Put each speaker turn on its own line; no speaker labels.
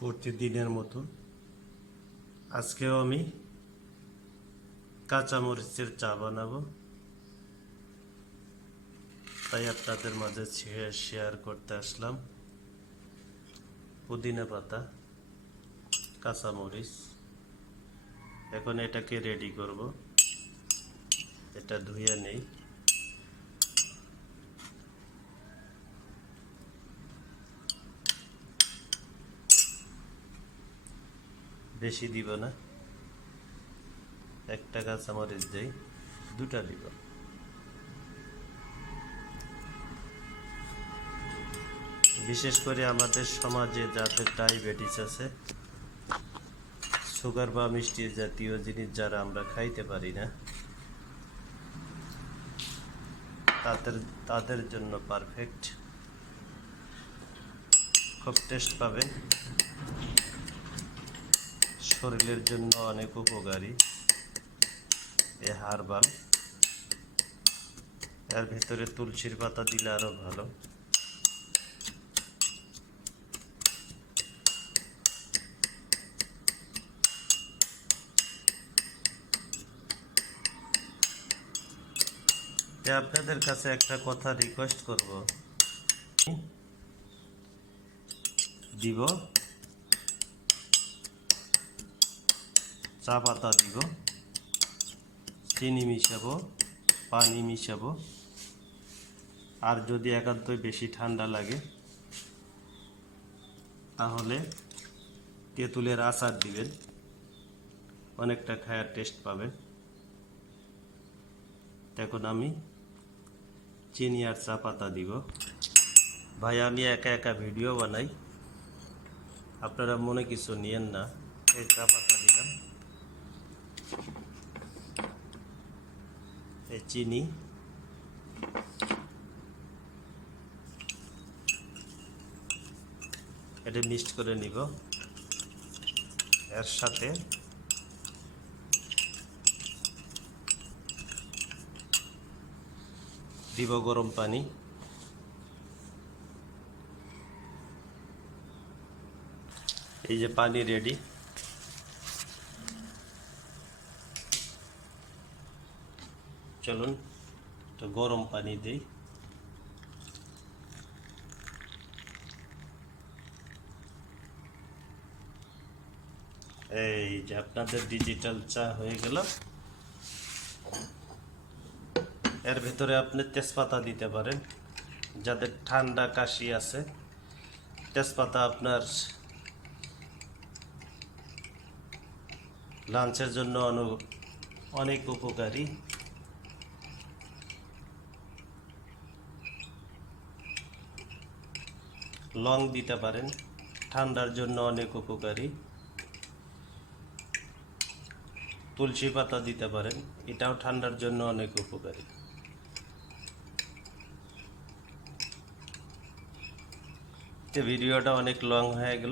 প্রতিদিনের মতো আজকেও আমি কাঁচামরিচের চা বানাবো। তাই আপনাদের মাঝে শেয়ার করতে আসলাম। পুদিনা পাতা, কাঁচামরিচ। এখন এটাকে রেডি করব। এটা ধুয়ে নেই। বেশি দিব না। একটা গাছ কাঁচামরিচ দেই দুটা দিব। বিশেষ করে আমাদের সমাজে যাদের ডায়াবেটিস আছে, সুগার বা মিষ্টি জাতীয় জিনিস যারা আমরা খাইতে পারি না, তাদের তাদের জন্য পারফেক্ট খুব টেস্ট পাবেন। শরীরের জন্য অনেক উপকারী এ হারবাল। এর ভিতরে তুলসীর পাতা দিলে আরও ভালো। আপনাদের কাছে একটা কথা রিকোয়েস্ট করব। দিব। চা পাতা দিব। চিনি মিশাবো, পানি মিশাবো। আর যদি একান্তই বেশি ঠান্ডা লাগে, তাহলে তেঁতুলের আচার দিবেন। অনেকটা খায়ার টেস্ট পাবেন। এখন আমি চিনি আর চা পাতা দিব। ভাই, আমি একা একা ভিডিও বানাই। আপনারা মনে কিছু নিয়েন না। এই চা পাতা দিলাম। চিনি এটা মিক্সড করে নিব। এর সাথে দিব গরম পানি। এই যে পানি রেডি চলুন তো গরম পানি দিই। এই যে আপনাদের ডিজিটাল চা হয়ে গেল। এর ভিতরে আপনি তেজপাতা দিতে পারেন, যাদের ঠান্ডা কাশি আছে। তেজপাতা আপনার লাঞ্চের জন্য অনেক উপকারী। লং দিতে পারেন। ঠান্ডার জন্য অনেক উপকারী। তুলসী পাতা দিতে পারেন, এটাও ঠান্ডার জন্য অনেক উপকারী। ভিডিওটা অনেক লং হয়ে গেল।